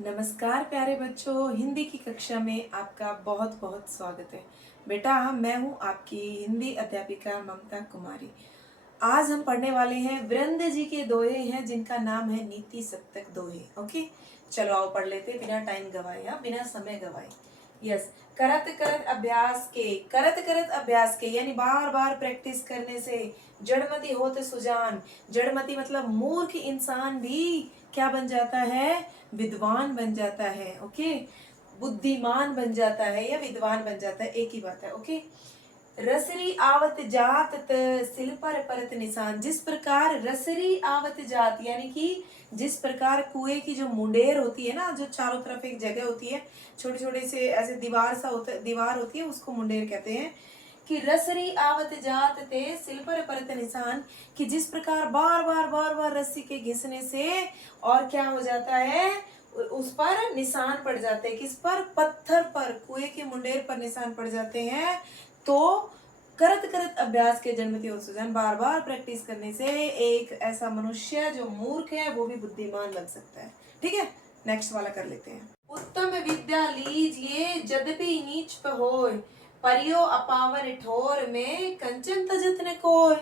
नमस्कार प्यारे बच्चों, हिंदी की कक्षा में आपका बहुत बहुत स्वागत है। बेटा मैं हूँ आपकी हिंदी अध्यापिका ममता कुमारी। आज हम पढ़ने वाले हैं वृंद जी के दोहे हैं जिनका नाम है नीति सप्तक दोहे। ओके, चलो आओ पढ़ लेते बिना टाइम गवाए या बिना समय गवाए। यस, करत करत अभ्यास के यानी बार बार प्रैक्टिस करने से जड़मति होत सुजान। जड़मति मतलब मूर्ख इंसान भी क्या बन जाता है? विद्वान बन जाता है। ओके, बुद्धिमान बन जाता है या विद्वान बन जाता है, एक ही बात है। ओके, रसरी आवत जात सिल पर परत निशान। जिस प्रकार रसरी आवत जात यानी कि जिस प्रकार कुएं की जो मुंडेर होती है ना, जो चारों तरफ एक जगह होती है, छोटे छोटे से ऐसे दीवार होती है, उसको मुंडेर कहते हैं। कि रसरी आवत जात ते सिल पर परत निशान, कि जिस प्रकार बार बार रस्सी के घिसने से और क्या हो जाता है, उस पर निशान पड़ जाते हैं। किस पर? पत्थर पर, कुएं के मुंडेर पर निशान पड़ जाते हैं। तो करत करत अभ्यास के जन्मति हो सुजान, बार बार प्रैक्टिस करने से एक ऐसा मनुष्य जो मूर्ख है वो भी बुद्धिमान बन सकता है। ठीक है, नेक्स्ट वाला कर लेते हैं। उत्तम विद्या लीजिए यद्यपि नीच पे होय, परियो अपावर ठोर में कंचन तजत न कोय।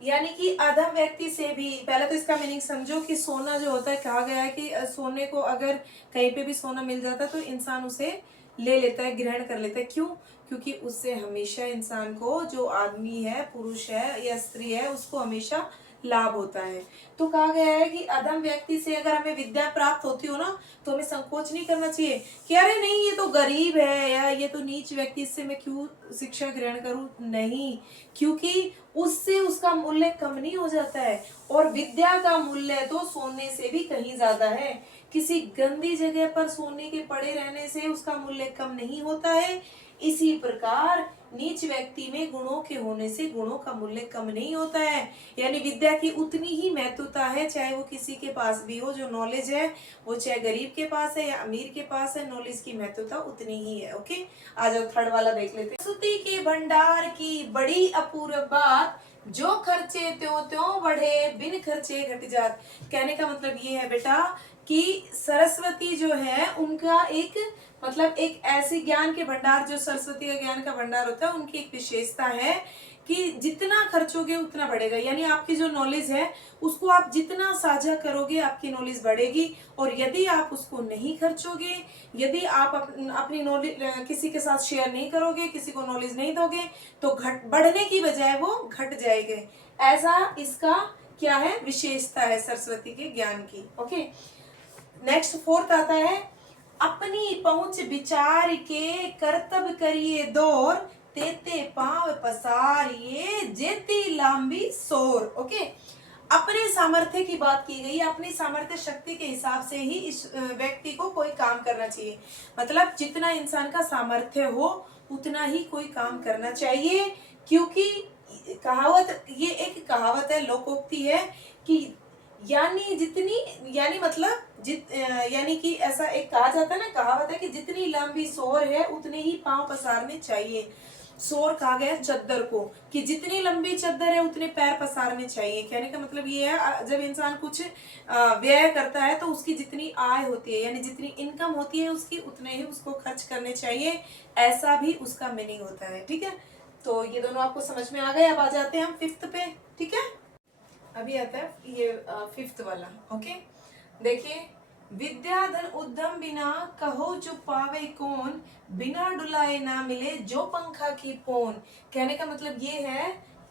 यानी कि अधम व्यक्ति से भी, पहले तो इसका मीनिंग समझो कि सोना जो होता है, कहा गया है कि सोने को अगर कहीं पे भी सोना मिल जाता है तो इंसान उसे ले लेता है, ग्रहण कर लेता है। क्यों? क्योंकि उससे हमेशा इंसान को, जो आदमी है, पुरुष है या स्त्री है, उसको हमेशा लाभ होता है। तो कहा गया है कि अधम व्यक्ति से अगर हमें विद्या प्राप्त होती हो ना, तो हमें संकोच नहीं करना चाहिए कि अरे नहीं ये तो गरीब है या ये तो नीच व्यक्ति, इससे मैं क्यों शिक्षा ग्रहण करूं। नहीं, क्योंकि उससे उसका मूल्य कम नहीं हो जाता है, और विद्या का मूल्य तो सोने से भी कहीं ज्यादा है। किसी गंदी जगह पर सोने के पड़े रहने से उसका मूल्य कम नहीं होता है। इसी प्रकार नीच व्यक्ति में गुणों के होने से गुणों का मूल्य कम नहीं होता है। यानी विद्या की उतनी ही महत्वता है, चाहे वो किसी के पास भी हो। जो नॉलेज है वो चाहे गरीब के पास है या अमीर के पास है, नॉलेज की महत्वता उतनी ही है। ओके, आ जाओ थर्ड वाला देख लेते हैं। सरस्वती के भंडार की बड़ी अपूर्व बात, जो खर्चे त्यों त्यों बढ़े बिन खर्चे घट जात। कहने का मतलब ये है बेटा कि सरस्वती जो है उनका एक मतलब एक ऐसे ज्ञान के भंडार, जो सरस्वती का ज्ञान का भंडार होता है, उनकी एक विशेषता है कि जितना खर्चोगे उतना बढ़ेगा। यानी आपकी जो नॉलेज है उसको आप जितना साझा करोगे आपकी नॉलेज बढ़ेगी, और यदि आप उसको नहीं खर्चोगे, यदि आप अपनी नॉलेज किसी के साथ शेयर नहीं करोगे, किसी को नॉलेज नहीं दोगे, तो बढ़ने की बजाय वो घट जाएंगे। ऐसा इसका क्या है, विशेषता है सरस्वती के ज्ञान की। ओके, नेक्स्ट फोर्थ आता है, अपनी पहुंच विचार के कर्तव्य करिए दौर, तेते पांव पसारिए जेती लांबी सोर। ओके, अपने सामर्थ्य की बात की गई, अपनी सामर्थ्य शक्ति के हिसाब से ही इस व्यक्ति को कोई काम करना चाहिए। मतलब जितना इंसान का सामर्थ्य हो उतना ही कोई काम करना चाहिए। क्योंकि कहावत, ये एक कहावत है, लोकोक्ति है कि यानी जितनी, यानी मतलब यानी कि ऐसा एक कहा जाता है ना, कहावत है कि जितनी लंबी सोर है उतने ही पांव पसारने चाहिए। सोर कहा गया चद्दर को, कि जितनी लंबी चद्दर है उतने पैर पसारने चाहिए। कहने का मतलब ये है, जब इंसान कुछ व्यय करता है तो उसकी जितनी आय होती है, यानी जितनी इनकम होती है उसकी, उतने ही उसको खर्च करने चाहिए। ऐसा भी उसका मीनिंग होता है। ठीक है, तो ये दोनों आपको समझ में आ गए। अब आ जाते हैं हम फिफ्थ पे। ठीक है, अभी आता है ये फिफ्थ वाला। ओके, देखिए, विद्याधन उद्यम बिना कहो चुप पावे कौन, बिना डुलाए ना मिले जो पंखा की पोन। कहने का मतलब ये है,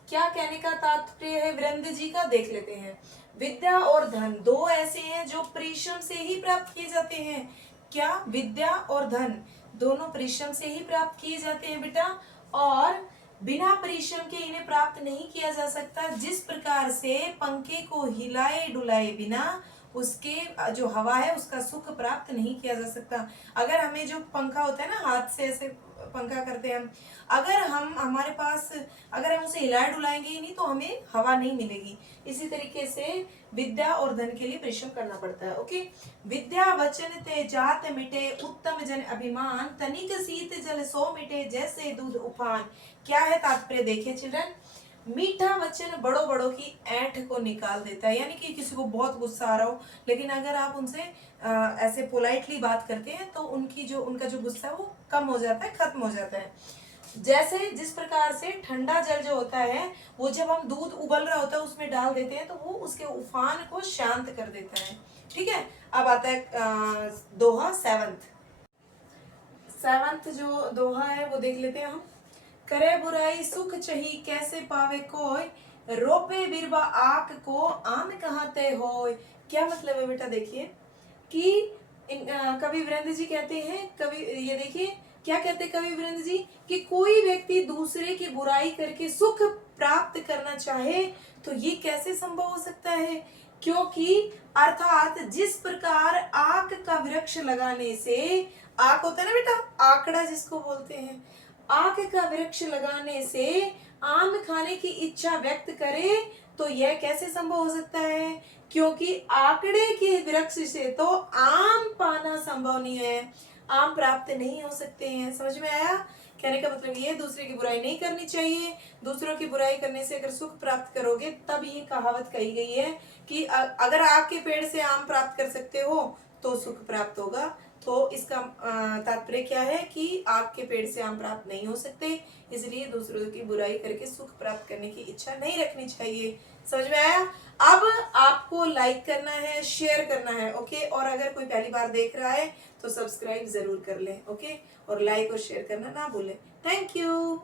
क्या कहने का तात्पर्य है वृंद जी का, देख लेते हैं। विद्या और धन दो ऐसे हैं जो परिश्रम से ही प्राप्त किए जाते हैं। क्या? विद्या और धन दोनों परिश्रम से ही प्राप्त किए जाते हैं बेटा, और बिना परिश्रम के इन्हें प्राप्त नहीं किया जा सकता। जिस प्रकार से पंखे को हिलाए डुलाए बिना उसके जो हवा है उसका सुख प्राप्त नहीं किया जा सकता। अगर हमें जो पंखा होता है ना, हाथ से ऐसे पंखा करते हैं हम, अगर हमारे पास, अगर हम उसे हिलाए डुलाएंगे ही नहीं तो हमें हवा नहीं मिलेगी। इसी तरीके से विद्या और धन के लिए परिश्रम करना पड़ता है। ओके, विद्या वचन ते जात मिटे उत्तम जन अभिमान, तनिक शीत जल सो मिटे जैसे दूध उफान। क्या है तात्पर्य, देखिए चिल्ड्रन। मीठा वचन बड़ों बड़ों की ऐंठ को निकाल देता है। यानी कि किसी को बहुत गुस्सा आ रहा हो, लेकिन अगर आप उनसे ऐसे पोलाइटली बात करते हैं तो उनका जो गुस्सा है वो कम हो जाता है, खत्म हो जाता है। जैसे जिस प्रकार से ठंडा जल जो होता है वो जब हम दूध उबल रहा होता है उसमें डाल देते हैं तो वो उसके उफान को शांत कर देता है। ठीक है, अब आता है दोहा सेवंथ जो दोहा है वो देख लेते हैं हम। करे बुराई सुख चही कैसे पावे कोय, रोपे बिरबा आक को आम कहते होय। क्या मतलब है बेटा, देखिए कि कवि वीरेंद्र जी कहते हैं, कवि ये देखिए क्या कहते हैं कवि वीरेंद्र जी, कि कोई व्यक्ति दूसरे की बुराई करके सुख प्राप्त करना चाहे तो ये कैसे संभव हो सकता है, क्योंकि अर्थात जिस प्रकार आक का वृक्ष लगाने से, आक होता है ना बेटा, आकड़ा जिसको बोलते हैं, आक का वृक्ष लगाने से आम खाने की इच्छा व्यक्त करे, तो यह कैसे संभव हो सकता है, क्योंकि आकड़े के वृक्ष से तो आम पाना संभव नहीं है, आम प्राप्त नहीं हो सकते हैं। समझ में आया? कहने का मतलब ये, दूसरे की बुराई नहीं करनी चाहिए, दूसरों की बुराई करने से अगर सुख प्राप्त करोगे, तब ये कहावत कही गई है कि अगर आग के पेड़ से आम प्राप्त कर सकते हो तो सुख प्राप्त होगा। तो इसका तात्पर्य क्या है कि आग के पेड़ से आम प्राप्त नहीं हो सकते, इसलिए दूसरों की बुराई करके सुख प्राप्त करने की इच्छा नहीं रखनी चाहिए। समझ में आया? अब आपको लाइक करना है, शेयर करना है, ओके, और अगर कोई पहली बार देख रहा है तो सब्सक्राइब जरूर कर ले, ओके, और लाइक और शेयर करना ना भूले। Thank you.